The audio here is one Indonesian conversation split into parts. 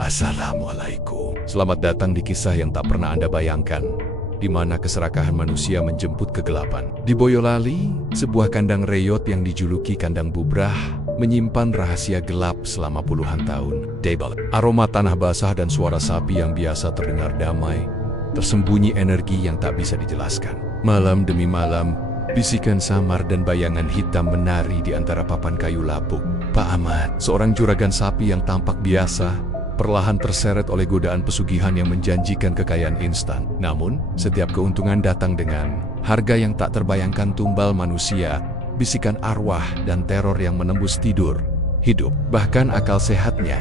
Assalamualaikum. Selamat datang di kisah yang tak pernah Anda bayangkan, di mana keserakahan manusia menjemput kegelapan. Di Boyolali, sebuah kandang reyot yang dijuluki kandang bubrah menyimpan rahasia gelap selama puluhan tahun. Aroma tanah basah dan suara sapi yang biasa terdengar damai, tersembunyi energi yang tak bisa dijelaskan. Malam demi malam, bisikan samar dan bayangan hitam menari di antara papan kayu lapuk. Pak Ahmad, seorang juragan sapi yang tampak biasa, perlahan terseret oleh godaan pesugihan yang menjanjikan kekayaan instan. Namun, setiap keuntungan datang dengan harga yang tak terbayangkan. Tumbal manusia, bisikan arwah, dan teror yang menembus tidur, hidup, bahkan akal sehatnya.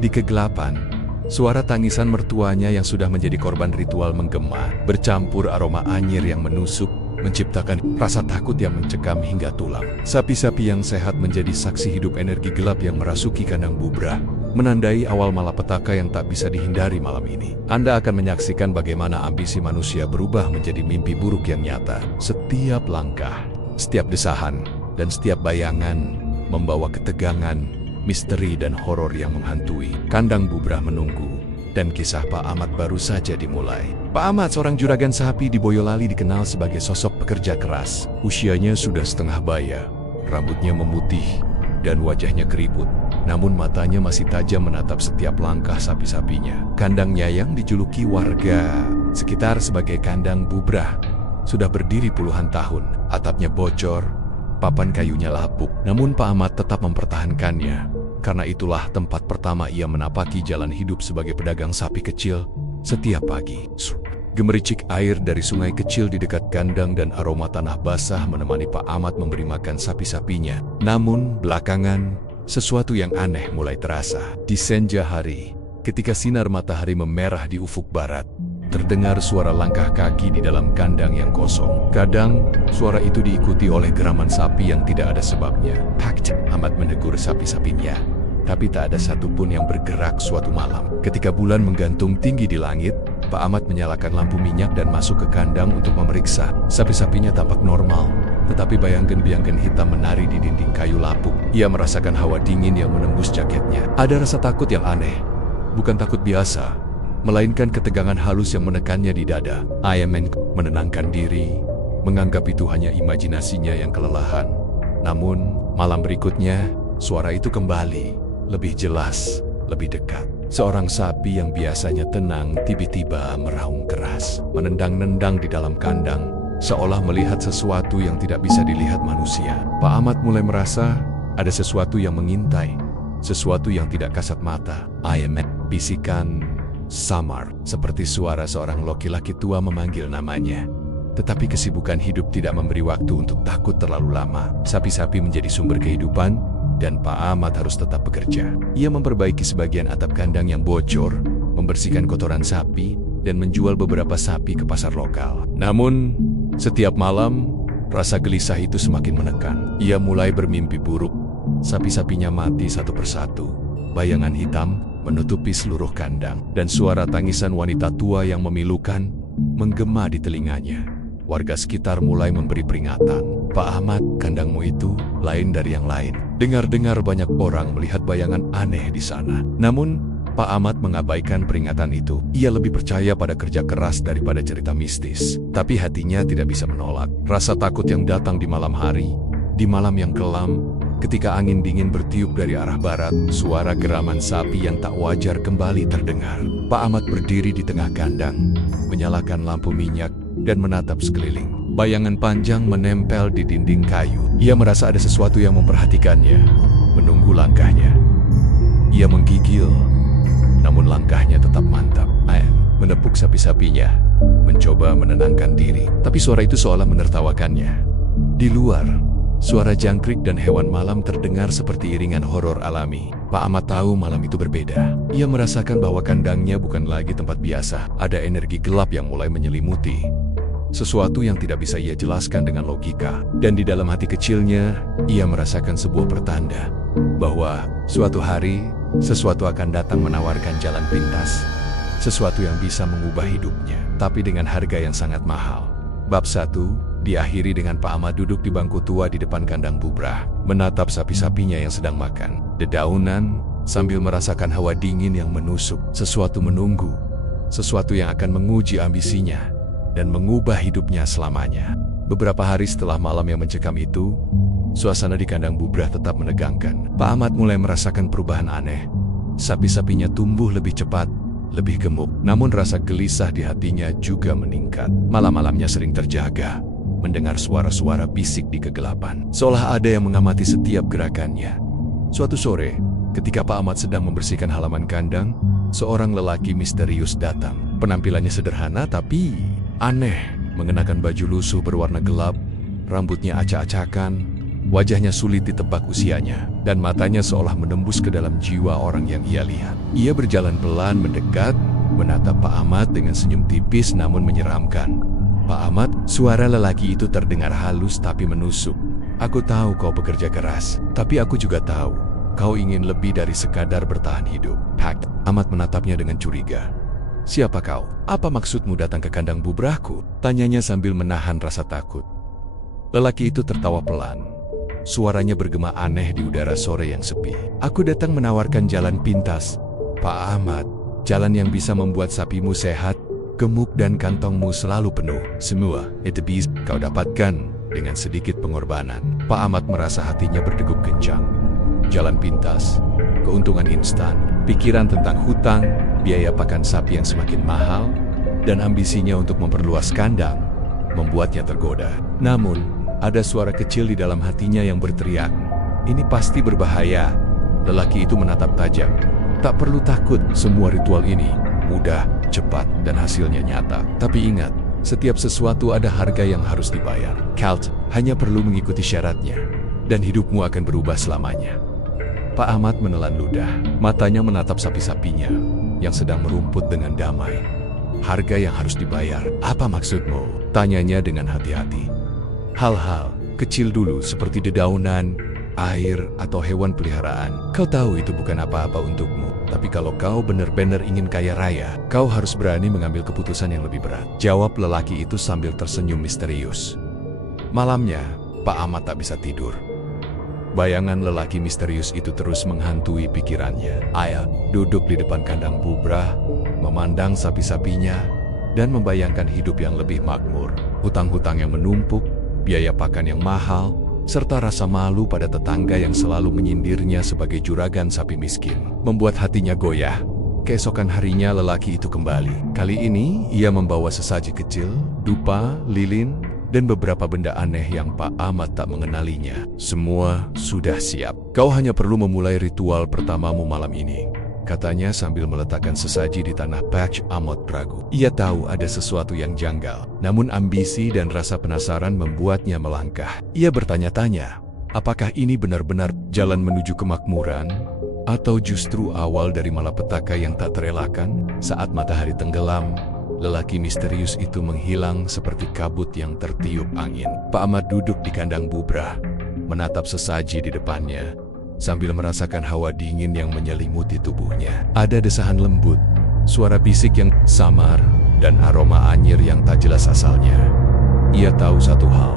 Di kegelapan, suara tangisan mertuanya yang sudah menjadi korban ritual menggema, bercampur aroma anyir yang menusuk, menciptakan rasa takut yang mencekam hingga tulang. Sapi-sapi yang sehat menjadi saksi hidup energi gelap yang merasuki kandang bubrah, menandai awal malapetaka yang tak bisa dihindari malam ini. Anda akan menyaksikan bagaimana ambisi manusia berubah menjadi mimpi buruk yang nyata. Setiap langkah, setiap desahan, dan setiap bayangan membawa ketegangan, misteri, dan horor yang menghantui. Kandang bubrah menunggu, dan kisah Pak Ahmad baru saja dimulai. Pak Ahmad, seorang juragan sapi di Boyolali, dikenal sebagai sosok pekerja keras. Usianya sudah setengah baya, rambutnya memutih, dan wajahnya keriput. Namun matanya masih tajam menatap setiap langkah sapi-sapinya. Kandangnya yang dijuluki warga sekitar sebagai kandang bubrah sudah berdiri puluhan tahun. Atapnya bocor, papan kayunya lapuk. Namun Pak Ahmad tetap mempertahankannya, karena itulah tempat pertama ia menapaki jalan hidup sebagai pedagang sapi kecil. Setiap pagi, gemericik air dari sungai kecil di dekat kandang dan aroma tanah basah menemani Pak Ahmad memberi makan sapi-sapinya. Namun, belakangan, sesuatu yang aneh mulai terasa. Di senja hari, ketika sinar matahari memerah di ufuk barat, terdengar suara langkah kaki di dalam kandang yang kosong. Kadang, suara itu diikuti oleh geraman sapi yang tidak ada sebabnya. Pak Ahmad menegur sapi-sapinya, tapi tak ada satupun yang bergerak. Suatu malam, ketika bulan menggantung tinggi di langit, Pak Ahmad menyalakan lampu minyak dan masuk ke kandang untuk memeriksa. Sapi-sapinya tampak normal, tetapi bayangan-bayangan hitam menari di dinding kayu lapuk. Ia merasakan hawa dingin yang menembus jaketnya. Ada rasa takut yang aneh, bukan takut biasa, melainkan ketegangan halus yang menekannya di dada. Ayman menenangkan diri, menganggap itu hanya imajinasinya yang kelelahan. Namun, malam berikutnya, suara itu kembali, lebih jelas, lebih dekat. Seorang sapi yang biasanya tenang tiba-tiba meraung keras, menendang-nendang di dalam kandang, seolah melihat sesuatu yang tidak bisa dilihat manusia. Pak Ahmad mulai merasa ada sesuatu yang mengintai, sesuatu yang tidak kasat mata. Ayman, bisikan samar, seperti suara seorang laki-laki tua memanggil namanya. Tetapi kesibukan hidup tidak memberi waktu untuk takut terlalu lama. Sapi-sapi menjadi sumber kehidupan, dan Pak Ahmad harus tetap bekerja. Ia memperbaiki sebagian atap kandang yang bocor, membersihkan kotoran sapi, dan menjual beberapa sapi ke pasar lokal. Namun, setiap malam, rasa gelisah itu semakin menekan. Ia mulai bermimpi buruk. Sapi-sapinya mati satu persatu. Bayangan hitam menutupi seluruh kandang, dan suara tangisan wanita tua yang memilukan menggema di telinganya. Warga sekitar mulai memberi peringatan. Pak Ahmad, kandangmu itu lain dari yang lain. Dengar-dengar banyak orang melihat bayangan aneh di sana. Namun, Pak Ahmad mengabaikan peringatan itu. Ia lebih percaya pada kerja keras daripada cerita mistis. Tapi hatinya tidak bisa menolak. Rasa takut yang datang di malam hari, di malam yang kelam, ketika angin dingin bertiup dari arah barat, suara geraman sapi yang tak wajar kembali terdengar. Pak Ahmad berdiri di tengah kandang, menyalakan lampu minyak, dan menatap sekeliling. Bayangan panjang menempel di dinding kayu. Ia merasa ada sesuatu yang memperhatikannya, menunggu langkahnya. Ia menggigil, namun langkahnya tetap mantap. Ayman menepuk sapi-sapinya, mencoba menenangkan diri. Tapi suara itu seolah menertawakannya. Di luar, suara jangkrik dan hewan malam terdengar seperti iringan horor alami. Pak Ahmad tahu malam itu berbeda. Ia merasakan bahwa kandangnya bukan lagi tempat biasa. Ada energi gelap yang mulai menyelimuti, sesuatu yang tidak bisa ia jelaskan dengan logika. Dan di dalam hati kecilnya, ia merasakan sebuah pertanda bahwa suatu hari, sesuatu akan datang menawarkan jalan pintas. Sesuatu yang bisa mengubah hidupnya, tapi dengan harga yang sangat mahal. Bab 1 diakhiri dengan Pak Ahmad duduk di bangku tua di depan kandang bubrah, menatap sapi-sapinya yang sedang makan. Dedaunan, sambil merasakan hawa dingin yang menusuk. Sesuatu menunggu, sesuatu yang akan menguji ambisinya dan mengubah hidupnya selamanya. Beberapa hari setelah malam yang mencekam itu, suasana di kandang bubrah tetap menegangkan. Pak Ahmad mulai merasakan perubahan aneh. Sapi-sapinya tumbuh lebih cepat, lebih gemuk. Namun rasa gelisah di hatinya juga meningkat. Malam-malamnya sering terjaga, mendengar suara-suara bisik di kegelapan, seolah ada yang mengamati setiap gerakannya. Suatu sore, ketika Pak Ahmad sedang membersihkan halaman kandang, seorang lelaki misterius datang. Penampilannya sederhana tapi aneh, mengenakan baju lusuh berwarna gelap, rambutnya acak-acakan, wajahnya sulit ditebak usianya, dan matanya seolah menembus ke dalam jiwa orang yang ia lihat. Ia berjalan pelan mendekat, menatap Pak Ahmad dengan senyum tipis namun menyeramkan. Pak Ahmad, suara lelaki itu terdengar halus tapi menusuk. Aku tahu kau bekerja keras, tapi aku juga tahu kau ingin lebih dari sekadar bertahan hidup. Pak Ahmad menatapnya dengan curiga. Siapa kau? Apa maksudmu datang ke kandang bubrahku? Tanyanya sambil menahan rasa takut. Lelaki itu tertawa pelan. Suaranya bergema aneh di udara sore yang sepi. Aku datang menawarkan jalan pintas, Pak Ahmad. Jalan yang bisa membuat sapimu sehat, gemuk dan kantongmu selalu penuh. Semua itu bisa kau dapatkan dengan sedikit pengorbanan. Pak Ahmad merasa hatinya berdegup kencang. Jalan pintas, keuntungan instan, pikiran tentang hutang, biaya pakan sapi yang semakin mahal, dan ambisinya untuk memperluas kandang membuatnya tergoda. Namun, ada suara kecil di dalam hatinya yang berteriak, "Ini pasti berbahaya." Lelaki itu menatap tajam. Tak perlu takut, semua ritual ini mudah, cepat, dan hasilnya nyata. Tapi ingat, setiap sesuatu ada harga yang harus dibayar. Kalt hanya perlu mengikuti syaratnya, dan hidupmu akan berubah selamanya. Pak Ahmad menelan ludah, matanya menatap sapi-sapinya yang sedang merumput dengan damai. Harga yang harus dibayar, apa maksudmu? Tanyanya dengan hati-hati. Hal-hal kecil dulu seperti dedaunan, air, atau hewan peliharaan. Kau tahu itu bukan apa-apa untukmu. Tapi kalau kau benar-benar ingin kaya raya, kau harus berani mengambil keputusan yang lebih berat. Jawab lelaki itu sambil tersenyum misterius. Malamnya, Pak Ahmad tak bisa tidur. Bayangan lelaki misterius itu terus menghantui pikirannya. Ayah duduk di depan kandang bubrah, memandang sapi-sapinya, dan membayangkan hidup yang lebih makmur. Hutang-hutang yang menumpuk, biaya pakan yang mahal, serta rasa malu pada tetangga yang selalu menyindirnya sebagai juragan sapi miskin, membuat hatinya goyah. Keesokan harinya lelaki itu kembali. Kali ini ia membawa sesaji kecil, dupa, lilin, dan beberapa benda aneh yang Pak Ahmad tak mengenalinya. Semua sudah siap. Kau hanya perlu memulai ritual pertamamu malam ini, katanya sambil meletakkan sesaji di tanah. Pak Ahmad ragu. Ia tahu ada sesuatu yang janggal, namun ambisi dan rasa penasaran membuatnya melangkah. Ia bertanya-tanya, apakah ini benar-benar jalan menuju kemakmuran, atau justru awal dari malapetaka yang tak terelakkan? Saat matahari tenggelam, lelaki misterius itu menghilang seperti kabut yang tertiup angin. Pak Ahmad duduk di kandang bubrah, menatap sesaji di depannya, sambil merasakan hawa dingin yang menyelimuti tubuhnya. Ada desahan lembut, suara bisik yang samar, dan aroma anyir yang tak jelas asalnya. Ia tahu satu hal,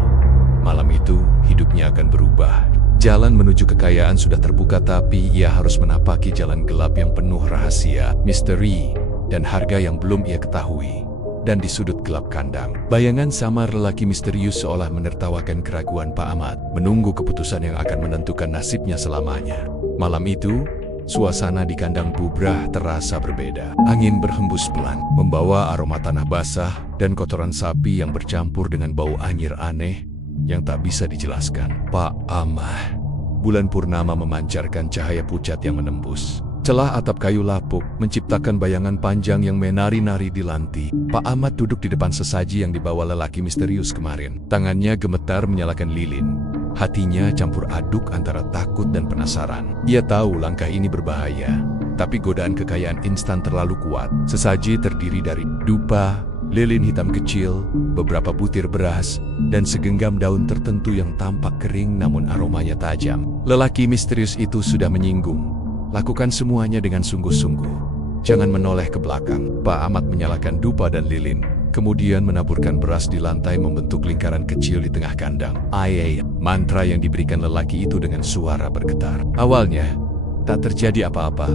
malam itu hidupnya akan berubah. Jalan menuju kekayaan sudah terbuka, tapi ia harus menapaki jalan gelap yang penuh rahasia, misteri, dan harga yang belum ia ketahui. Dan di sudut gelap kandang, bayangan samar lelaki misterius seolah menertawakan keraguan Pak Ahmad, menunggu keputusan yang akan menentukan nasibnya selamanya. Malam itu, suasana di kandang bubrah terasa berbeda. Angin berhembus pelan, membawa aroma tanah basah dan kotoran sapi yang bercampur dengan bau anyir aneh yang tak bisa dijelaskan. Pak Ahmad. Bulan purnama memancarkan cahaya pucat yang menembus celah atap kayu lapuk, menciptakan bayangan panjang yang menari-nari di lantai. Pak Ahmad duduk di depan sesaji yang dibawa lelaki misterius kemarin. Tangannya gemetar menyalakan lilin. Hatinya campur aduk antara takut dan penasaran. Ia tahu langkah ini berbahaya, tapi godaan kekayaan instan terlalu kuat. Sesaji terdiri dari dupa, lilin hitam kecil, beberapa butir beras, dan segenggam daun tertentu yang tampak kering namun aromanya tajam. Lelaki misterius itu sudah menyinggung. Lakukan semuanya dengan sungguh-sungguh. Jangan menoleh ke belakang. Pak Ahmad menyalakan dupa dan lilin, kemudian menaburkan beras di lantai membentuk lingkaran kecil di tengah kandang. Ayah, mantra yang diberikan lelaki itu dengan suara bergetar. Awalnya, Tak terjadi apa-apa,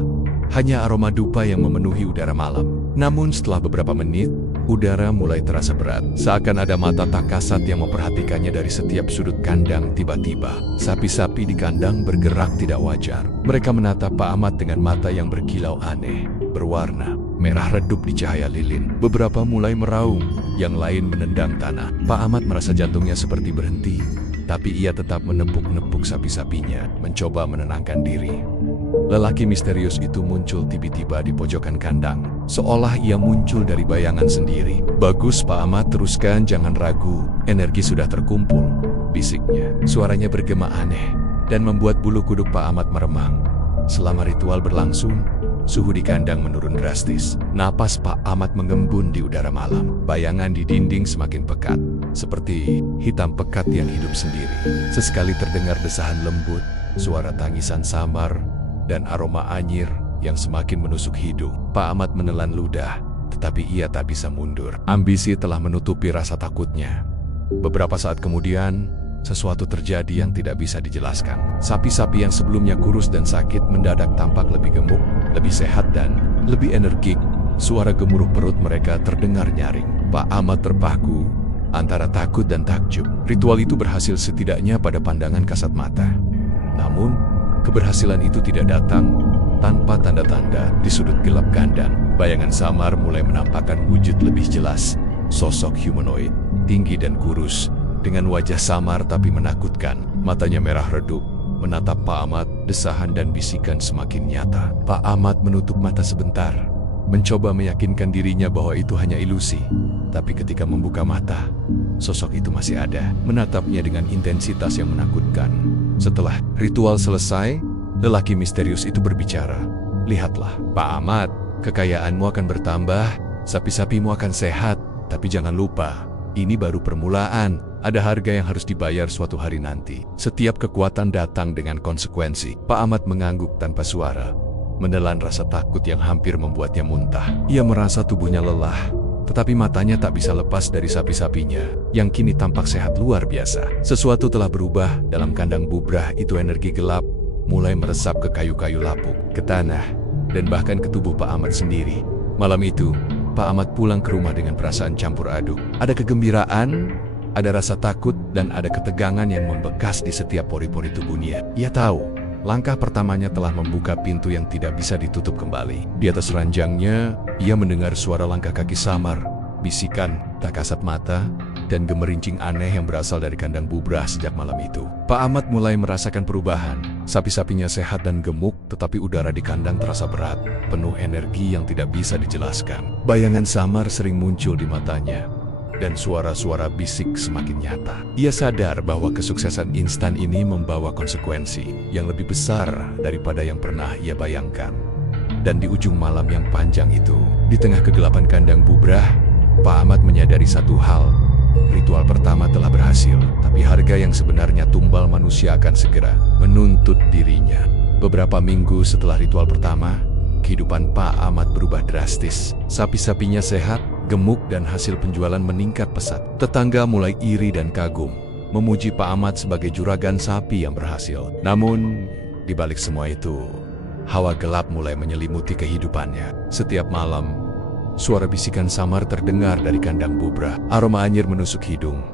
hanya aroma dupa yang memenuhi udara malam. Namun setelah beberapa menit, udara mulai terasa berat. Seakan ada mata tak kasat yang memperhatikannya dari setiap sudut kandang. Tiba-tiba, sapi-sapi di kandang bergerak tidak wajar. Mereka menatap Pak Ahmad dengan mata yang berkilau aneh, berwarna merah redup di cahaya lilin. Beberapa mulai meraung, yang lain menendang tanah. Pak Ahmad merasa jantungnya seperti berhenti, tapi ia tetap menepuk-nepuk sapi-sapinya, mencoba menenangkan diri. Lelaki misterius itu muncul tiba-tiba di pojokan kandang, seolah ia muncul dari bayangan sendiri. "Bagus Pak Ahmad, teruskan, jangan ragu. Energi sudah terkumpul," bisiknya. Suaranya bergema aneh dan membuat bulu kuduk Pak Ahmad meremang. Selama ritual berlangsung, suhu di kandang menurun drastis. Napas Pak Ahmad mengembun di udara malam. Bayangan di dinding semakin pekat, seperti hitam pekat yang hidup sendiri. Sesekali terdengar desahan lembut, suara tangisan samar, dan aroma anyir yang semakin menusuk hidung. Pak Ahmad menelan ludah, tetapi ia tak bisa mundur. Ambisi telah menutupi rasa takutnya. Beberapa saat kemudian, sesuatu terjadi yang tidak bisa dijelaskan. Sapi-sapi yang sebelumnya kurus dan sakit mendadak tampak lebih gemuk, lebih sehat dan lebih energik. Suara gemuruh perut mereka terdengar nyaring. Pak Ahmad terpaku antara takut dan takjub. Ritual itu berhasil setidaknya pada pandangan kasat mata. Namun, keberhasilan itu tidak datang tanpa tanda-tanda. Di sudut gelap kandang, bayangan samar mulai menampakkan wujud lebih jelas. Sosok humanoid, tinggi dan kurus, dengan wajah samar tapi menakutkan. Matanya merah redup, menatap Pak Ahmad. Desahan dan bisikan semakin nyata. Pak Ahmad menutup mata sebentar, mencoba meyakinkan dirinya bahwa itu hanya ilusi. Tapi ketika membuka mata, sosok itu masih ada, menatapnya dengan intensitas yang menakutkan. Setelah ritual selesai, lelaki misterius itu berbicara. "Lihatlah, Pak Ahmad, kekayaanmu akan bertambah, sapi-sapimu akan sehat, tapi jangan lupa, ini baru permulaan. Ada harga yang harus dibayar suatu hari nanti. Setiap kekuatan datang dengan konsekuensi." Pak Ahmad mengangguk tanpa suara, menelan rasa takut yang hampir membuatnya muntah. Ia merasa tubuhnya lelah, tetapi matanya tak bisa lepas dari sapi-sapinya, yang kini tampak sehat luar biasa. Sesuatu telah berubah dalam kandang bubrah itu. Energi gelap mulai meresap ke kayu-kayu lapuk, ke tanah, dan bahkan ke tubuh Pak Ahmad sendiri. Malam itu, Pak Ahmad pulang ke rumah dengan perasaan campur aduk. Ada kegembiraan, ada rasa takut, dan ada ketegangan yang membekas di setiap pori-pori tubuhnya. Ia tahu, langkah pertamanya telah membuka pintu yang tidak bisa ditutup kembali. Di atas ranjangnya, ia mendengar suara langkah kaki samar, bisikan tak kasat mata, dan gemerincing aneh yang berasal dari kandang bubrah sejak malam itu. Pak Ahmad mulai merasakan perubahan. Sapi-sapinya sehat dan gemuk, tetapi udara di kandang terasa berat, penuh energi yang tidak bisa dijelaskan. Bayangan samar sering muncul di matanya, dan suara-suara bisik semakin nyata. Ia sadar bahwa kesuksesan instan ini membawa konsekuensi yang lebih besar daripada yang pernah ia bayangkan. Dan di ujung malam yang panjang itu, di tengah kegelapan kandang bubrah, Pak Ahmad menyadari satu hal. Ritual pertama telah berhasil, tapi harga yang sebenarnya tumbal manusia akan segera menuntut dirinya. Beberapa minggu setelah ritual pertama, kehidupan Pak Ahmad berubah drastis. Sapi-sapinya sehat, gemuk, dan hasil penjualan meningkat pesat. Tetangga mulai iri dan kagum, memuji Pak Ahmad sebagai juragan sapi yang berhasil. Namun, di balik semua itu, hawa gelap mulai menyelimuti kehidupannya. Setiap malam, suara bisikan samar terdengar dari kandang bubrah. Aroma anyir menusuk hidung,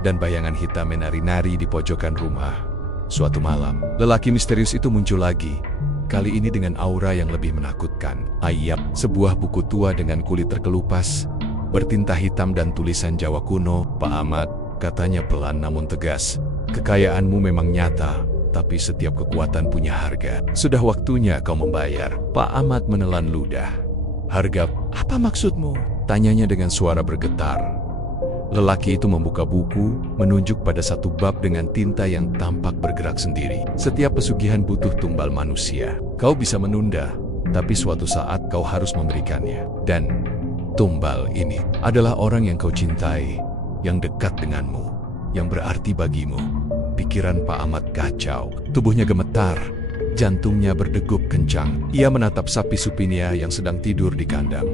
dan bayangan hitam menari-nari di pojokan rumah. Suatu malam, lelaki misterius itu muncul lagi. Kali ini dengan aura yang lebih menakutkan. Ayap, sebuah buku tua dengan kulit terkelupas, bertinta hitam dan tulisan Jawa kuno. "Pak Ahmad," katanya pelan namun tegas, "kekayaanmu memang nyata, tapi setiap kekuatan punya harga. Sudah waktunya kau membayar." Pak Ahmad menelan ludah. "Harga? Apa maksudmu?" tanyanya dengan suara bergetar. Lelaki itu membuka buku, menunjuk pada satu bab dengan tinta yang tampak bergerak sendiri. "Setiap pesugihan butuh tumbal manusia. Kau bisa menunda, tapi suatu saat kau harus memberikannya. Dan tumbal ini adalah orang yang kau cintai, yang dekat denganmu, yang berarti bagimu." Pikiran Pak Ahmad kacau, tubuhnya gemetar, jantungnya berdegup kencang. Ia menatap sapi supinya yang sedang tidur di kandang,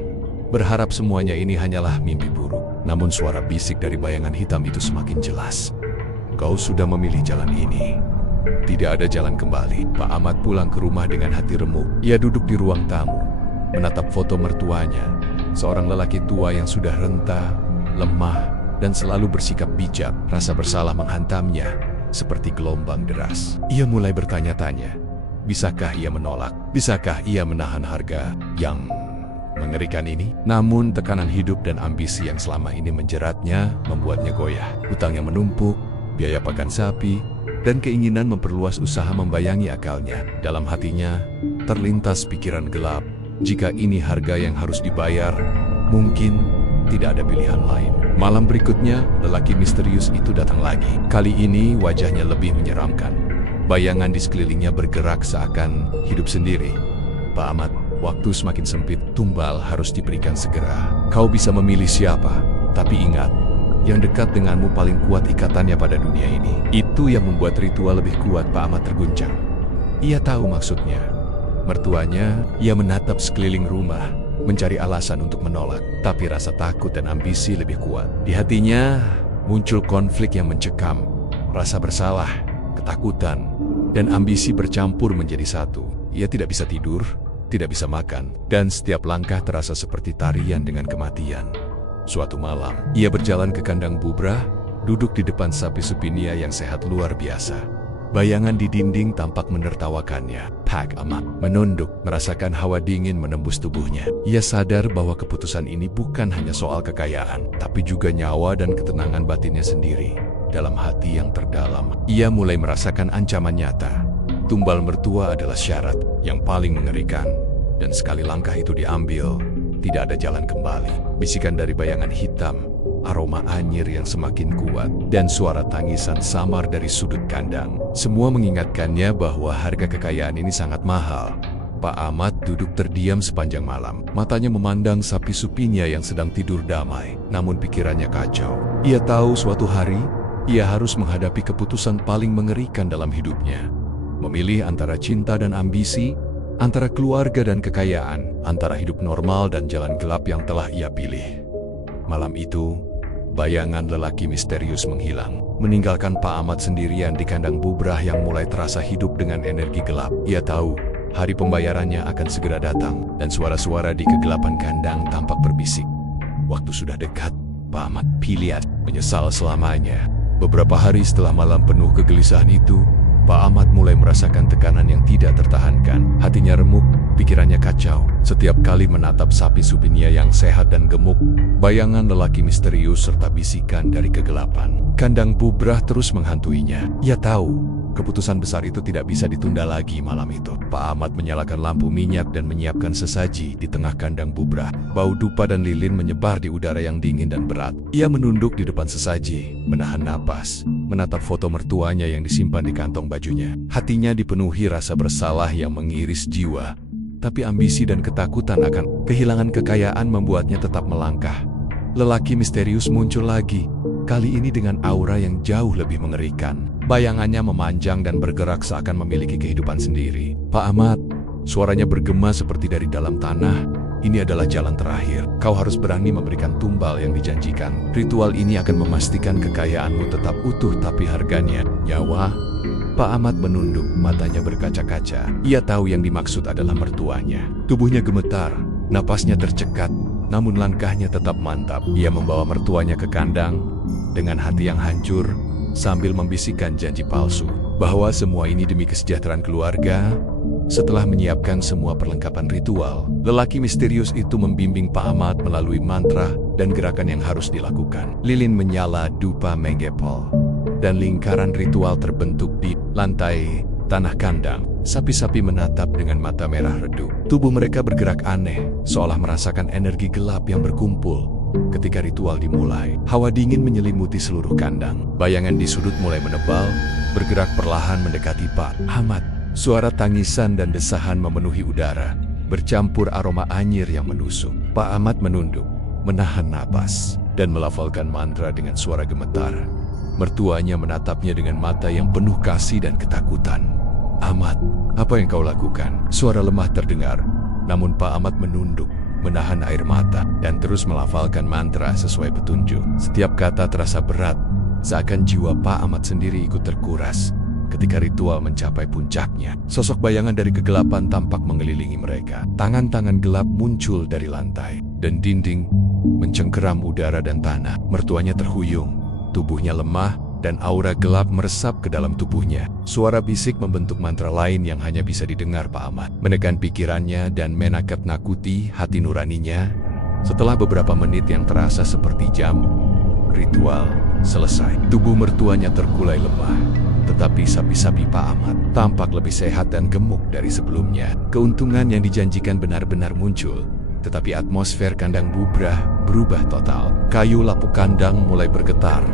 berharap semuanya ini hanyalah mimpi buruk. Namun suara bisik dari bayangan hitam itu semakin jelas. "Kau sudah memilih jalan ini. Tidak ada jalan kembali. Pak Ahmad pulang ke rumah dengan hati remuk. Ia duduk di ruang tamu, menatap foto mertuanya, seorang lelaki tua yang sudah renta, lemah, dan selalu bersikap bijak. Rasa bersalah menghantamnya seperti gelombang deras. Ia mulai bertanya-tanya, bisakah ia menolak? Bisakah ia menahan harga yang mengerikan ini? Namun tekanan hidup dan ambisi yang selama ini menjeratnya membuatnya goyah. Hutang yang menumpuk, biaya pakan sapi, dan keinginan memperluas usaha membayangi akalnya. Dalam hatinya terlintas pikiran gelap. Jika ini harga yang harus dibayar, mungkin tidak ada pilihan lain. Malam berikutnya, lelaki misterius itu datang lagi. Kali ini wajahnya lebih menyeramkan. Bayangan di sekelilingnya bergerak seakan hidup sendiri. Pak Ahmad, waktu semakin sempit, tumbal harus diberikan segera. Kau bisa memilih siapa, tapi ingat, yang dekat denganmu paling kuat ikatannya pada dunia ini. Itu yang membuat ritual lebih kuat. Pak Ahmad terguncang. Ia tahu maksudnya. Mertuanya, ia menatap sekeliling rumah, mencari alasan untuk menolak, tapi rasa takut dan ambisi lebih kuat. Di hatinya muncul konflik yang mencekam, rasa bersalah, ketakutan, dan ambisi bercampur menjadi satu. Ia tidak bisa tidur, tidak bisa makan, dan setiap langkah terasa seperti tarian dengan kematian. Suatu malam, ia berjalan ke kandang bubrah, duduk di depan sapi Supinia yang sehat luar biasa. Bayangan di dinding tampak menertawakannya. Pak Ahmad menunduk, merasakan hawa dingin menembus tubuhnya. Ia sadar bahwa keputusan ini bukan hanya soal kekayaan, tapi juga nyawa dan ketenangan batinnya sendiri. Dalam hati yang terdalam, ia mulai merasakan ancaman nyata. Tumbal mertua adalah syarat yang paling mengerikan, dan sekali langkah itu diambil, tidak ada jalan kembali. Bisikan dari bayangan hitam, aroma anyir yang semakin kuat, dan suara tangisan samar dari sudut kandang. Semua mengingatkannya bahwa harga kekayaan ini sangat mahal. Pak Ahmad duduk terdiam sepanjang malam. Matanya memandang sapi Supinia yang sedang tidur damai, namun pikirannya kacau. Ia tahu suatu hari, ia harus menghadapi keputusan paling mengerikan dalam hidupnya. Memilih antara cinta dan ambisi, antara keluarga dan kekayaan, antara hidup normal dan jalan gelap yang telah ia pilih. Malam itu, bayangan lelaki misterius menghilang, meninggalkan Pak Ahmad sendirian di kandang bubrah yang mulai terasa hidup dengan energi gelap. Ia tahu, hari pembayarannya akan segera datang, dan suara-suara di kegelapan kandang tampak berbisik. Waktu sudah dekat, Pak Ahmad Piliat menyesal selamanya. Beberapa hari setelah malam penuh kegelisahan itu, Pak Ahmad mulai merasakan tekanan yang tidak tertahankan. Hatinya remuk, pikirannya kacau. Setiap kali menatap sapi Supinia yang sehat dan gemuk, bayangan lelaki misterius serta bisikan dari kegelapan kandang bubrah terus menghantuinya. Ia tahu, keputusan besar itu tidak bisa ditunda lagi. Malam itu, Pak Ahmad menyalakan lampu minyak dan menyiapkan sesaji di tengah kandang bubrah. Bau dupa dan lilin menyebar di udara yang dingin dan berat. Ia menunduk di depan sesaji, menahan napas, menatap foto mertuanya yang disimpan di kantong bajunya. Hatinya dipenuhi rasa bersalah yang mengiris jiwa, tapi ambisi dan ketakutan akan kehilangan kekayaan membuatnya tetap melangkah. Lelaki misterius muncul lagi, kali ini dengan aura yang jauh lebih mengerikan. Bayangannya memanjang dan bergerak seakan memiliki kehidupan sendiri. Pak Ahmad, suaranya bergema seperti dari dalam tanah. Ini adalah jalan terakhir. Kau harus berani memberikan tumbal yang dijanjikan. Ritual ini akan memastikan kekayaanmu tetap utuh, tapi harganya nyawa. Pak Ahmad menunduk, matanya berkaca-kaca. Ia tahu yang dimaksud adalah mertuanya. Tubuhnya gemetar, napasnya tercekat, namun langkahnya tetap mantap. Ia membawa mertuanya ke kandang dengan hati yang hancur, sambil membisikkan janji palsu bahwa semua ini demi kesejahteraan keluarga. Setelah menyiapkan semua perlengkapan ritual, lelaki misterius itu membimbing Pak Ahmad melalui mantra dan gerakan yang harus dilakukan. Lilin menyala, dupa menggepol, dan lingkaran ritual terbentuk di lantai tanah kandang. Sapi-sapi menatap dengan mata merah redup. Tubuh mereka bergerak aneh, seolah merasakan energi gelap yang berkumpul. Ketika ritual dimulai, hawa dingin menyelimuti seluruh kandang. Bayangan di sudut mulai menebal, bergerak perlahan mendekati Pak Ahmad. Suara tangisan dan desahan memenuhi udara, bercampur aroma anyir yang menusuk. Pak Ahmad menunduk, menahan napas, dan melafalkan mantra dengan suara gemetar. Mertuanya menatapnya dengan mata yang penuh kasih dan ketakutan. "Ahmad, apa yang kau lakukan?" Suara lemah terdengar, namun Pak Ahmad menunduk, menahan air mata, dan terus melafalkan mantra sesuai petunjuk. Setiap kata terasa berat, seakan jiwa Pak Ahmad sendiri ikut terkuras. Ketika ritual mencapai puncaknya, sosok bayangan dari kegelapan tampak mengelilingi mereka. Tangan-tangan gelap muncul dari lantai dan dinding, mencengkeram udara dan tanah. Mertuanya terhuyung, tubuhnya lemah, dan aura gelap meresap ke dalam tubuhnya. Suara bisik membentuk mantra lain yang hanya bisa didengar Pak Ahmad, menekan pikirannya dan menakut-nakuti hati nuraninya. Setelah beberapa menit yang terasa seperti jam, ritual selesai. Tubuh mertuanya terkulai lemah, tetapi sapi-sapi Pak Ahmad tampak lebih sehat dan gemuk dari sebelumnya. Keuntungan yang dijanjikan benar-benar muncul, tetapi atmosfer kandang Bubrah berubah total. Kayu lapuk kandang mulai bergetar.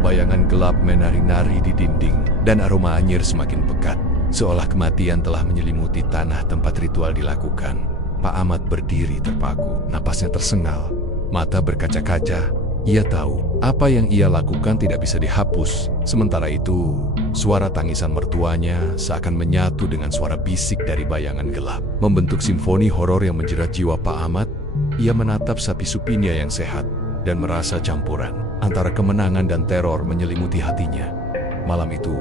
Bayangan gelap menari-nari di dinding, dan aroma anyir semakin pekat, seolah kematian telah menyelimuti tanah tempat ritual dilakukan. Pak Ahmad berdiri terpaku, napasnya tersengal, mata berkaca-kaca. Ia tahu apa yang ia lakukan tidak bisa dihapus. Sementara itu, suara tangisan mertuanya seakan menyatu dengan suara bisik dari bayangan gelap, membentuk simfoni horor yang menjerat jiwa Pak Ahmad. Ia menatap sapi supinya yang sehat dan merasa campuran antara kemenangan dan teror menyelimuti hatinya. Malam itu,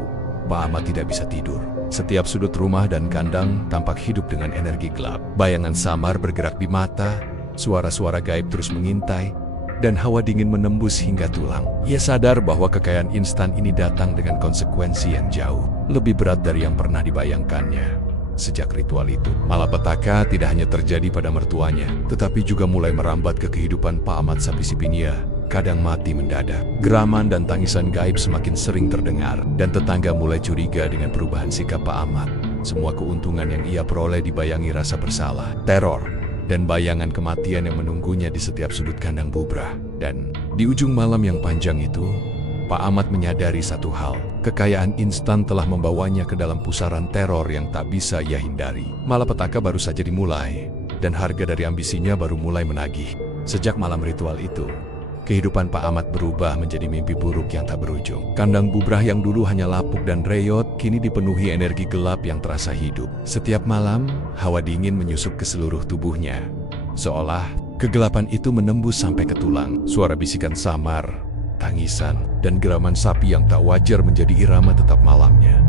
Pak Ahmad tidak bisa tidur. Setiap sudut rumah dan kandang tampak hidup dengan energi gelap. Bayangan samar bergerak di mata, suara-suara gaib terus mengintai, dan hawa dingin menembus hingga tulang. Ia sadar bahwa kekayaan instan ini datang dengan konsekuensi yang jauh lebih berat dari yang pernah dibayangkannya. Sejak ritual itu, malapetaka tidak hanya terjadi pada mertuanya, tetapi juga mulai merambat ke kehidupan Pak Ahmad. Sapi sipinya kadang mati mendadak. Geraman dan tangisan gaib semakin sering terdengar, dan tetangga mulai curiga dengan perubahan sikap Pak Ahmad. Semua keuntungan yang ia peroleh dibayangi rasa bersalah, teror, dan bayangan kematian yang menunggunya di setiap sudut kandang Bubrah. Dan di ujung malam yang panjang itu, Pak Ahmad menyadari satu hal. Kekayaan instan telah membawanya ke dalam pusaran teror yang tak bisa ia hindari. Malapetaka baru saja dimulai, dan harga dari ambisinya baru mulai menagih. Sejak malam ritual itu, kehidupan Pak Ahmad berubah menjadi mimpi buruk yang tak berujung. Kandang Bubrah yang dulu hanya lapuk dan reyot, kini dipenuhi energi gelap yang terasa hidup. Setiap malam, hawa dingin menyusup ke seluruh tubuhnya, seolah kegelapan itu menembus sampai ke tulang. Suara bisikan samar, tangisan, dan geraman sapi yang tak wajar menjadi irama tetap malamnya.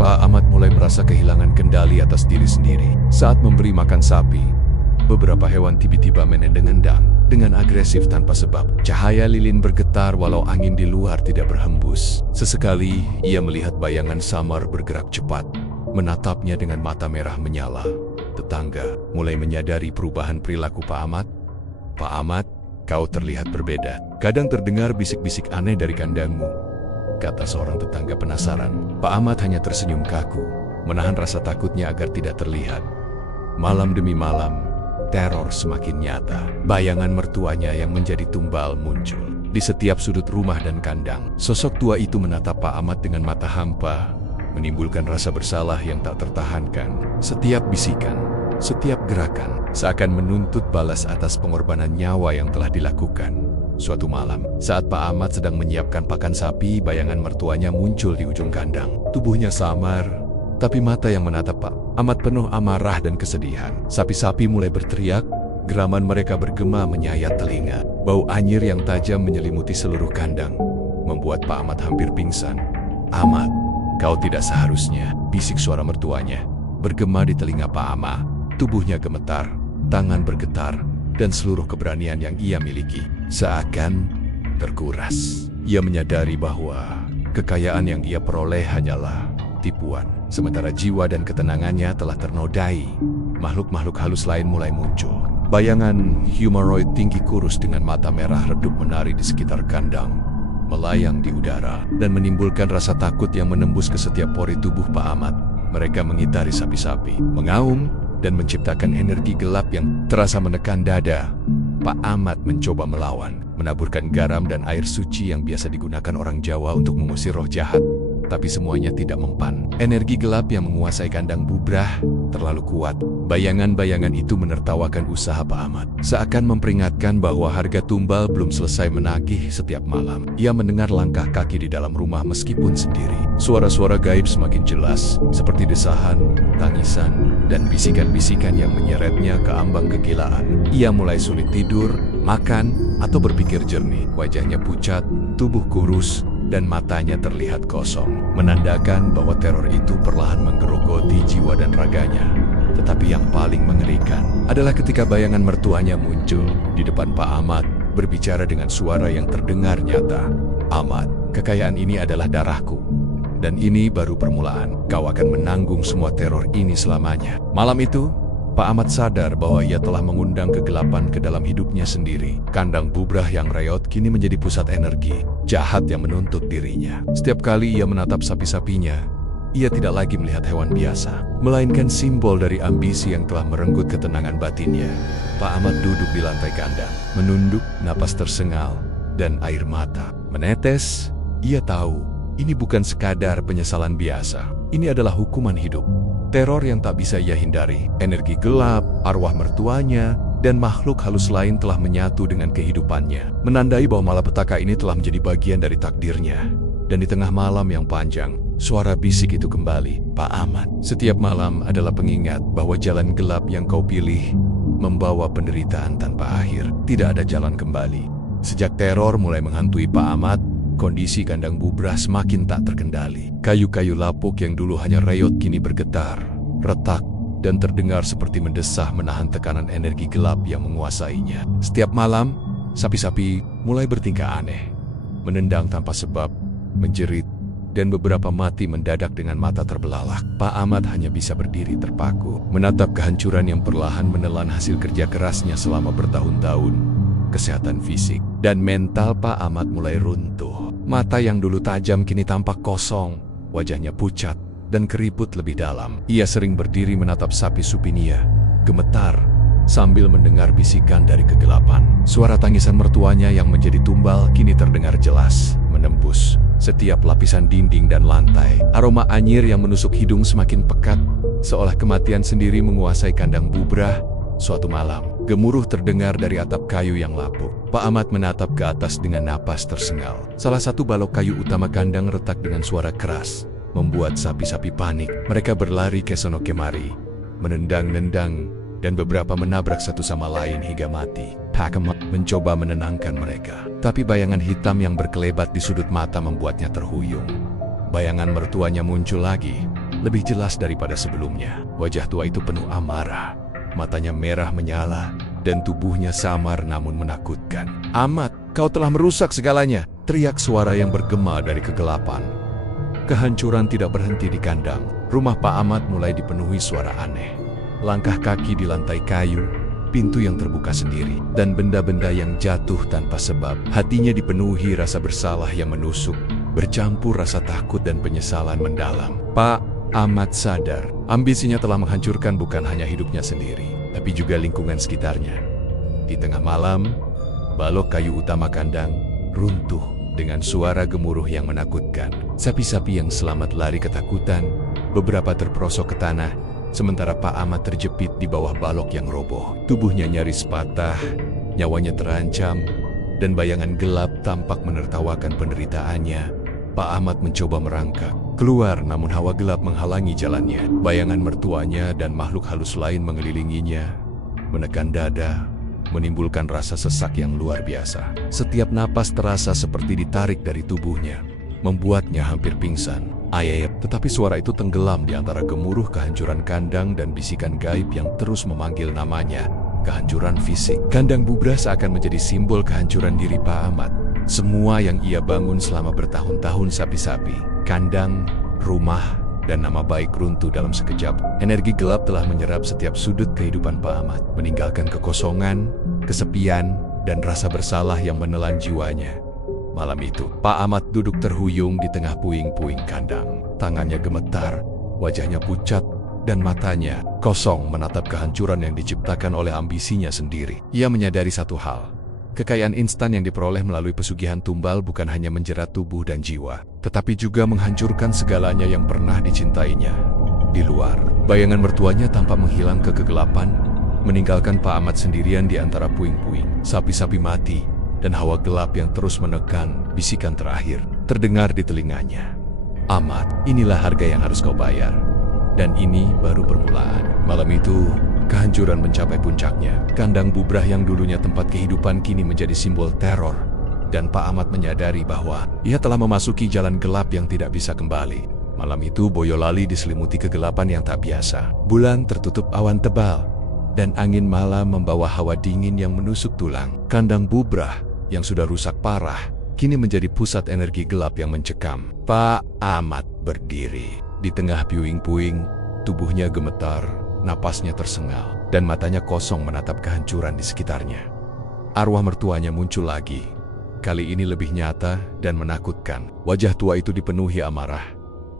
Pak Ahmad mulai merasa kehilangan kendali atas diri sendiri. Saat memberi makan sapi, beberapa hewan tiba-tiba menendang-endang dengan agresif tanpa sebab. Cahaya lilin bergetar walau angin di luar tidak berhembus. Sesekali, ia melihat bayangan samar bergerak cepat, menatapnya dengan mata merah menyala. Tetangga mulai menyadari perubahan perilaku Pak Ahmad. Pak Ahmad, kau terlihat berbeda. Kadang terdengar bisik-bisik aneh dari kandangmu, kata seorang tetangga penasaran. Pak Ahmad hanya tersenyum kaku, menahan rasa takutnya agar tidak terlihat. Malam demi malam, teror semakin nyata. Bayangan mertuanya yang menjadi tumbal muncul di setiap sudut rumah dan kandang. Sosok tua itu menatap Pak Ahmad dengan mata hampa, menimbulkan rasa bersalah yang tak tertahankan. Setiap bisikan, setiap gerakan seakan menuntut balas atas pengorbanan nyawa yang telah dilakukan. Suatu malam, saat Pak Ahmad sedang menyiapkan pakan sapi, bayangan mertuanya muncul di ujung kandang. Tubuhnya samar, tapi mata yang menatap Pak Ahmad penuh amarah dan kesedihan. Sapi-sapi mulai berteriak, geraman mereka bergema menyayat telinga. Bau anyir yang tajam menyelimuti seluruh kandang, membuat Pak Ahmad hampir pingsan. Ahmad, kau tidak seharusnya, bisik suara mertuanya, bergema di telinga Pak Ahmad. Tubuhnya gemetar, tangan bergetar, dan seluruh keberanian yang ia miliki seakan terkuras. Ia menyadari bahwa kekayaan yang ia peroleh hanyalah tipuan, sementara jiwa dan ketenangannya telah ternodai. Makhluk-makhluk halus lain mulai muncul. Bayangan humanoid tinggi kurus dengan mata merah redup menari di sekitar kandang, melayang di udara, dan menimbulkan rasa takut yang menembus ke setiap pori tubuh Pak Ahmad. Mereka mengitari sapi-sapi, mengaum, dan menciptakan energi gelap yang terasa menekan dada. Pak Ahmad mencoba melawan, menaburkan garam dan air suci yang biasa digunakan orang Jawa untuk mengusir roh jahat. Tapi semuanya tidak mempan. Energi gelap yang menguasai kandang Bubrah terlalu kuat. Bayangan-bayangan itu menertawakan usaha Pak Ahmad, seakan memperingatkan bahwa harga tumbal belum selesai menagih. Setiap malam, ia mendengar langkah kaki di dalam rumah meskipun sendiri. Suara-suara gaib semakin jelas, seperti desahan, tangisan, dan bisikan-bisikan yang menyeretnya ke ambang kegilaan. Ia mulai sulit tidur, makan, atau berpikir jernih. Wajahnya pucat, tubuh kurus, dan matanya terlihat kosong, menandakan bahwa teror itu perlahan menggerogoti jiwa dan raganya. Tetapi yang paling mengerikan adalah ketika bayangan mertuanya muncul di depan Pak Ahmad, berbicara dengan suara yang terdengar nyata. "Ahmad, kekayaan ini adalah darahku. Dan ini baru permulaan. Kau akan menanggung semua teror ini selamanya." Malam itu, Pak Ahmad sadar bahwa ia telah mengundang kegelapan ke dalam hidupnya sendiri. Kandang bubrah yang reot kini menjadi pusat energi jahat yang menuntut dirinya. Setiap kali ia menatap sapi-sapinya, ia tidak lagi melihat hewan biasa, melainkan simbol dari ambisi yang telah merenggut ketenangan batinnya. Pak Ahmad duduk di lantai kandang, menunduk, napas tersengal, dan air mata menetes. Ia tahu, ini bukan sekadar penyesalan biasa. Ini adalah hukuman hidup. Teror yang tak bisa ia hindari, energi gelap, arwah mertuanya, dan makhluk halus lain telah menyatu dengan kehidupannya, menandai bahwa malapetaka ini telah menjadi bagian dari takdirnya. Dan di tengah malam yang panjang, suara bisik itu kembali. "Pak Ahmad, setiap malam adalah pengingat bahwa jalan gelap yang kau pilih membawa penderitaan tanpa akhir. Tidak ada jalan kembali." Sejak teror mulai menghantui Pak Ahmad, kondisi kandang bubrah semakin tak terkendali. Kayu-kayu lapuk yang dulu hanya reot kini bergetar, retak, dan terdengar seperti mendesah menahan tekanan energi gelap yang menguasainya. Setiap malam, sapi-sapi mulai bertingkah aneh, menendang tanpa sebab, menjerit, dan beberapa mati mendadak dengan mata terbelalak. Pak Ahmad hanya bisa berdiri terpaku, menatap kehancuran yang perlahan menelan hasil kerja kerasnya selama bertahun-tahun. Kesehatan fisik dan mental Pak Ahmad mulai runtuh. Mata yang dulu tajam kini tampak kosong, wajahnya pucat dan keriput lebih dalam. Ia sering berdiri menatap sapi Supinia, gemetar sambil mendengar bisikan dari kegelapan. Suara tangisan mertuanya yang menjadi tumbal kini terdengar jelas, menembus setiap lapisan dinding dan lantai. Aroma anyir yang menusuk hidung semakin pekat, seolah kematian sendiri menguasai kandang bubrah. Suatu malam, gemuruh terdengar dari atap kayu yang lapuk. Pak Ahmad menatap ke atas dengan napas tersengal. Salah satu balok kayu utama kandang retak dengan suara keras, membuat sapi-sapi panik. Mereka berlari ke sono kemari, menendang-nendang, dan beberapa menabrak satu sama lain hingga mati. Pak Ahmad mencoba menenangkan mereka, tapi bayangan hitam yang berkelebat di sudut mata membuatnya terhuyung. Bayangan mertuanya muncul lagi, lebih jelas daripada sebelumnya. Wajah tua itu penuh amarah. Matanya merah menyala, dan tubuhnya samar namun menakutkan. "Ahmad, kau telah merusak segalanya!" teriak suara yang bergema dari kegelapan. Kehancuran tidak berhenti di kandang. Rumah Pak Ahmad mulai dipenuhi suara aneh. Langkah kaki di lantai kayu, pintu yang terbuka sendiri, dan benda-benda yang jatuh tanpa sebab. Hatinya dipenuhi rasa bersalah yang menusuk, bercampur rasa takut dan penyesalan mendalam. Pak Ahmad sadar, ambisinya telah menghancurkan bukan hanya hidupnya sendiri, tapi juga lingkungan sekitarnya. Di tengah malam, balok kayu utama kandang runtuh dengan suara gemuruh yang menakutkan. Sapi-sapi yang selamat lari ketakutan, beberapa terperosok ke tanah, sementara Pak Ahmad terjepit di bawah balok yang roboh. Tubuhnya nyaris patah, nyawanya terancam, dan bayangan gelap tampak menertawakan penderitaannya. Pak Ahmad mencoba merangkak keluar, namun hawa gelap menghalangi jalannya. Bayangan mertuanya dan makhluk halus lain mengelilinginya, menekan dada, menimbulkan rasa sesak yang luar biasa. Setiap napas terasa seperti ditarik dari tubuhnya, membuatnya hampir pingsan. Ayep, tetapi suara itu tenggelam di antara gemuruh kehancuran kandang dan bisikan gaib yang terus memanggil namanya. Kehancuran fisik. Kandang bubrah seakan menjadi simbol kehancuran diri Pak Ahmad. Semua yang ia bangun selama bertahun-tahun, sapi-sapi, kandang, rumah, dan nama baik runtuh dalam sekejap. Energi gelap telah menyerap setiap sudut kehidupan Pak Ahmad, meninggalkan kekosongan, kesepian, dan rasa bersalah yang menelan jiwanya. Malam itu, Pak Ahmad duduk terhuyung di tengah puing-puing kandang. Tangannya gemetar, wajahnya pucat, dan matanya kosong menatap kehancuran yang diciptakan oleh ambisinya sendiri. Ia menyadari satu hal. Kekayaan instan yang diperoleh melalui pesugihan tumbal bukan hanya menjerat tubuh dan jiwa, tetapi juga menghancurkan segalanya yang pernah dicintainya. Di luar, bayangan mertuanya tampak menghilang ke kegelapan, meninggalkan Pak Ahmad sendirian di antara puing-puing. Sapi-sapi mati, dan hawa gelap yang terus menekan. Bisikan terakhir terdengar di telinganya. "Ahmad, inilah harga yang harus kau bayar. Dan ini baru permulaan." Malam itu, kehancuran mencapai puncaknya. Kandang bubrah yang dulunya tempat kehidupan kini menjadi simbol teror dan Pak Ahmad menyadari bahwa ia telah memasuki jalan gelap yang tidak bisa kembali. Malam itu Boyolali diselimuti kegelapan yang tak biasa. Bulan tertutup awan tebal, dan angin malam membawa hawa dingin yang menusuk tulang. Kandang Bubrah yang sudah rusak parah kini menjadi pusat energi gelap yang mencekam. Pak Ahmad berdiri di tengah puing-puing, tubuhnya gemetar, napasnya tersengal, dan matanya kosong menatap kehancuran di sekitarnya. Arwah mertuanya muncul lagi, kali ini lebih nyata dan menakutkan. Wajah tua itu dipenuhi amarah.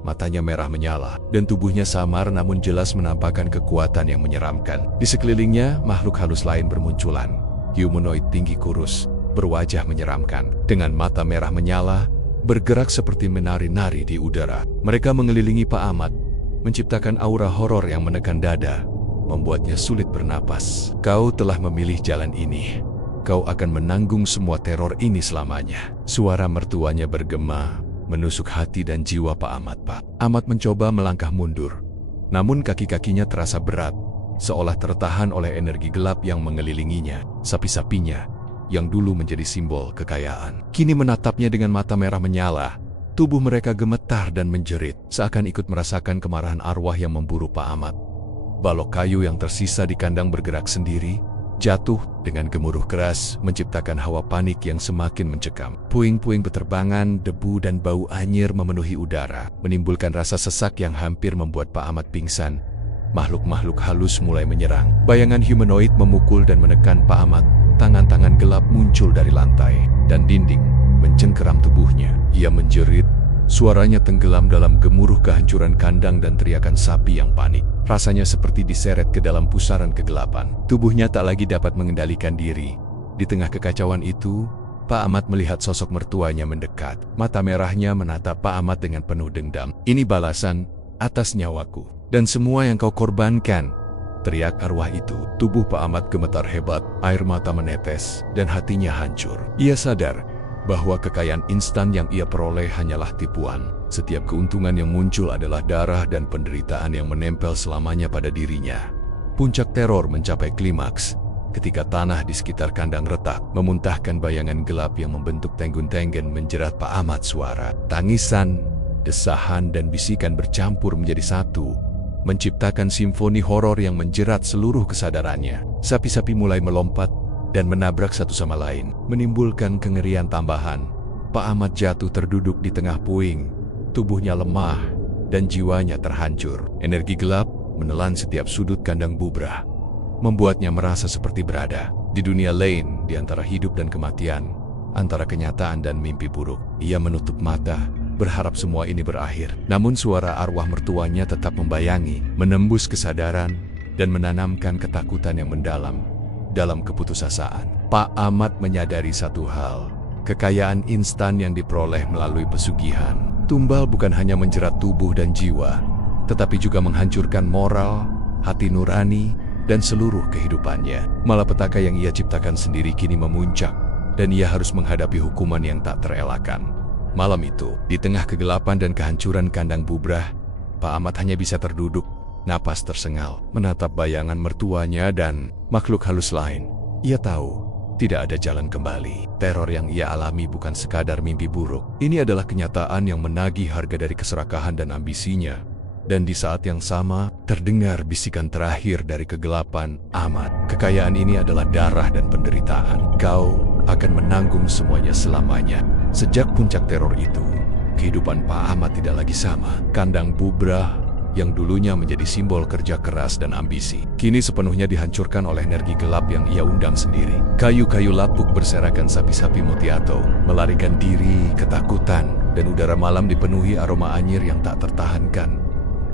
Matanya merah menyala, dan tubuhnya samar namun jelas menampakkan kekuatan yang menyeramkan. Di sekelilingnya, makhluk halus lain bermunculan. Humanoid tinggi kurus, berwajah menyeramkan. Dengan mata merah menyala, bergerak seperti menari-nari di udara. Mereka mengelilingi Pak Ahmad, menciptakan aura horor yang menekan dada, membuatnya sulit bernapas. Kau telah memilih jalan ini. Kau akan menanggung semua teror ini selamanya. Suara mertuanya bergema, menusuk hati dan jiwa Pak Ahmad. Pak Ahmad mencoba melangkah mundur, namun kaki-kakinya terasa berat, seolah tertahan oleh energi gelap yang mengelilinginya. Sapi-sapinya, yang dulu menjadi simbol kekayaan, kini menatapnya dengan mata merah menyala. Tubuh mereka gemetar dan menjerit, seakan ikut merasakan kemarahan arwah yang memburu Pak Ahmad. Balok kayu yang tersisa di kandang bergerak sendiri, jatuh dengan gemuruh keras, menciptakan hawa panik yang semakin mencekam. Puing-puing beterbangan, debu dan bau anyir memenuhi udara, menimbulkan rasa sesak yang hampir membuat Pak Ahmad pingsan. Makhluk-makhluk halus mulai menyerang. Bayangan humanoid memukul dan menekan Pak Ahmad. Tangan-tangan gelap muncul dari lantai dan dinding, mencengkeram tubuhnya. Ia menjerit, suaranya tenggelam dalam gemuruh kehancuran kandang dan teriakan sapi yang panik. Rasanya seperti diseret ke dalam pusaran kegelapan. Tubuhnya tak lagi dapat mengendalikan diri. Di tengah kekacauan itu, Pak Ahmad melihat sosok mertuanya mendekat. Mata merahnya menatap Pak Ahmad dengan penuh dendam. Ini balasan atas nyawaku dan semua yang kau korbankan, teriak arwah itu. Tubuh Pak Ahmad gemetar hebat, air mata menetes, dan hatinya hancur. Ia sadar bahwa kekayaan instan yang ia peroleh hanyalah tipuan. Setiap keuntungan yang muncul adalah darah dan penderitaan yang menempel selamanya pada dirinya. Puncak teror mencapai klimaks ketika tanah di sekitar kandang retak, memuntahkan bayangan gelap yang membentuk tenggun-tenggen menjerat Pak Ahmad. Suara tangisan, desahan, dan bisikan bercampur menjadi satu, menciptakan simfoni horor yang menjerat seluruh kesadarannya. Sapi-sapi mulai melompat dan menabrak satu sama lain, menimbulkan kengerian tambahan. Pak Ahmad jatuh terduduk di tengah puing, tubuhnya lemah dan jiwanya terhancur. Energi gelap menelan setiap sudut kandang Bubrah, membuatnya merasa seperti berada di dunia lain, di antara hidup dan kematian, antara kenyataan dan mimpi buruk. Ia menutup mata, berharap semua ini berakhir. Namun suara arwah mertuanya tetap membayangi, menembus kesadaran, dan menanamkan ketakutan yang mendalam dalam keputusasaan. Pak Ahmad menyadari satu hal, kekayaan instan yang diperoleh melalui pesugihan tumbal bukan hanya menjerat tubuh dan jiwa, tetapi juga menghancurkan moral, hati nurani, dan seluruh kehidupannya. Malapetaka yang ia ciptakan sendiri kini memuncak, dan ia harus menghadapi hukuman yang tak terelakkan. Malam itu, di tengah kegelapan dan kehancuran kandang Bubrah, Pak Ahmad hanya bisa terduduk, napas tersengal, menatap bayangan mertuanya dan makhluk halus lain. Ia tahu tidak ada jalan kembali. Teror yang ia alami bukan sekadar mimpi buruk. Ini adalah kenyataan yang menagih harga dari keserakahan dan ambisinya. Dan di saat yang sama, terdengar bisikan terakhir dari kegelapan. Ahmad, kekayaan ini adalah darah dan penderitaan. Kau akan menanggung semuanya selamanya. Sejak puncak teror itu, kehidupan Pak Ahmad tidak lagi sama. Kandang Bubrah yang dulunya menjadi simbol kerja keras dan ambisi, kini sepenuhnya dihancurkan oleh energi gelap yang ia undang sendiri. Kayu-kayu lapuk berserakan, sapi-sapi Motiato melarikan diri ketakutan, dan udara malam dipenuhi aroma anyir yang tak tertahankan.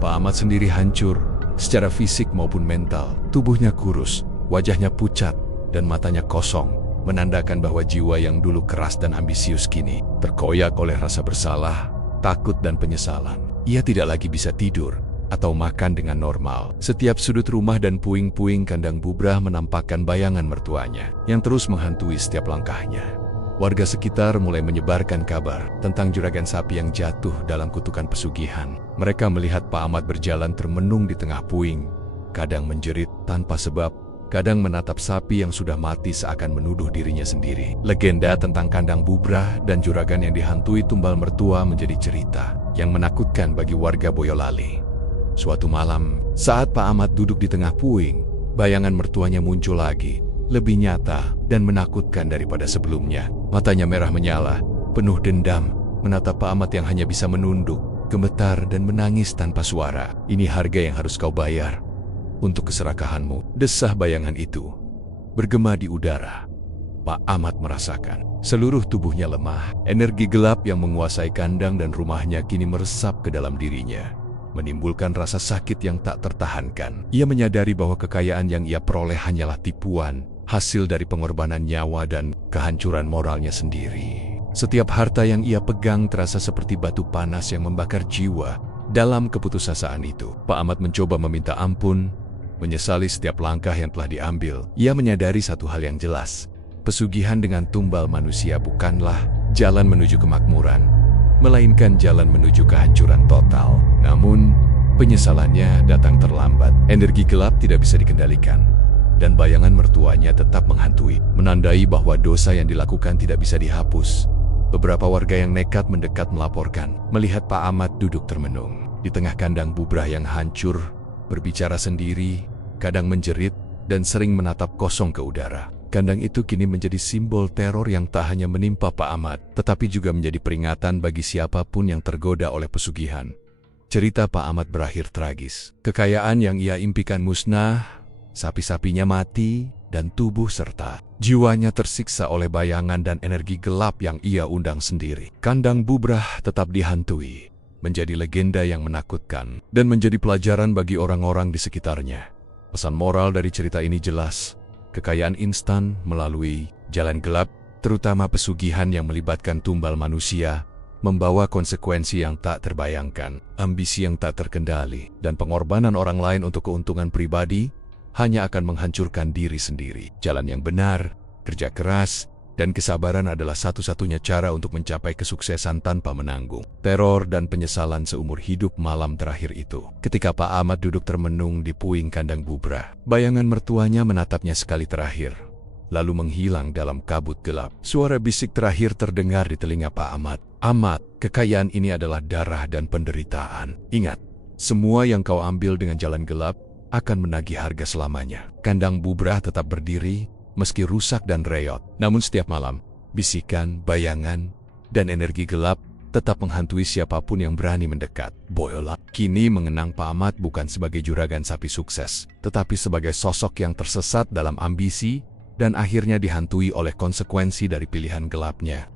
Pak Ahmad sendiri hancur, secara fisik maupun mental. Tubuhnya kurus, wajahnya pucat, dan matanya kosong, menandakan bahwa jiwa yang dulu keras dan ambisius kini terkoyak oleh rasa bersalah, takut, dan penyesalan. Ia tidak lagi bisa tidur atau makan dengan normal. Setiap sudut rumah dan puing-puing kandang Bubrah menampakkan bayangan mertuanya yang terus menghantui setiap langkahnya. Warga sekitar mulai menyebarkan kabar tentang juragan sapi yang jatuh dalam kutukan pesugihan. Mereka melihat Pak Ahmad berjalan termenung di tengah puing, kadang menjerit tanpa sebab, kadang menatap sapi yang sudah mati seakan menuduh dirinya sendiri. Legenda tentang kandang bubrah dan juragan yang dihantui tumbal mertua menjadi cerita yang menakutkan bagi warga Boyolali. Suatu malam, saat Pak Ahmad duduk di tengah puing, bayangan mertuanya muncul lagi, lebih nyata dan menakutkan daripada sebelumnya. Matanya merah menyala, penuh dendam, menatap Pak Ahmad yang hanya bisa menunduk, gemetar dan menangis tanpa suara. "Ini harga yang harus kau bayar untuk keserakahanmu," desah bayangan itu. Bergema di udara. Pak Ahmad merasakan seluruh tubuhnya lemah. Energi gelap yang menguasai kandang dan rumahnya kini meresap ke dalam dirinya, menimbulkan rasa sakit yang tak tertahankan. Ia menyadari bahwa kekayaan yang ia peroleh hanyalah tipuan, hasil dari pengorbanan nyawa dan kehancuran moralnya sendiri. Setiap harta yang ia pegang terasa seperti batu panas yang membakar jiwa. Dalam keputusasaan itu, Pak Ahmad mencoba meminta ampun, menyesali setiap langkah yang telah diambil. Ia menyadari satu hal yang jelas, pesugihan dengan tumbal manusia bukanlah jalan menuju kemakmuran, melainkan jalan menuju kehancuran total. Namun, penyesalannya datang terlambat. Energi gelap tidak bisa dikendalikan, dan bayangan mertuanya tetap menghantui, menandai bahwa dosa yang dilakukan tidak bisa dihapus. Beberapa warga yang nekat mendekat melaporkan, melihat Pak Ahmad duduk termenung di tengah kandang bubrah yang hancur, berbicara sendiri, kadang menjerit, dan sering menatap kosong ke udara. Kandang itu kini menjadi simbol teror yang tak hanya menimpa Pak Ahmad, tetapi juga menjadi peringatan bagi siapapun yang tergoda oleh pesugihan. Cerita Pak Ahmad berakhir tragis. Kekayaan yang ia impikan musnah, sapi-sapinya mati, dan tubuh serta jiwanya tersiksa oleh bayangan dan energi gelap yang ia undang sendiri. Kandang bubrah tetap dihantui, menjadi legenda yang menakutkan, dan menjadi pelajaran bagi orang-orang di sekitarnya. Pesan moral dari cerita ini jelas, kekayaan instan melalui jalan gelap, terutama pesugihan yang melibatkan tumbal manusia, membawa konsekuensi yang tak terbayangkan, ambisi yang tak terkendali, dan pengorbanan orang lain untuk keuntungan pribadi, hanya akan menghancurkan diri sendiri. Jalan yang benar, kerja keras, dan kesabaran adalah satu-satunya cara untuk mencapai kesuksesan tanpa menanggung teror dan penyesalan seumur hidup. Malam terakhir itu, ketika Pak Ahmad duduk termenung di puing kandang bubrah, bayangan mertuanya menatapnya sekali terakhir, lalu menghilang dalam kabut gelap. Suara bisik terakhir terdengar di telinga Pak Ahmad. "Ahmad, kekayaan ini adalah darah dan penderitaan. Ingat, semua yang kau ambil dengan jalan gelap akan menagih harga selamanya." Kandang bubrah tetap berdiri, meski rusak dan reot. Namun setiap malam, bisikan, bayangan, dan energi gelap tetap menghantui siapapun yang berani mendekat. Boyolali kini mengenang Pak Ahmad bukan sebagai juragan sapi sukses, tetapi sebagai sosok yang tersesat dalam ambisi dan akhirnya dihantui oleh konsekuensi dari pilihan gelapnya.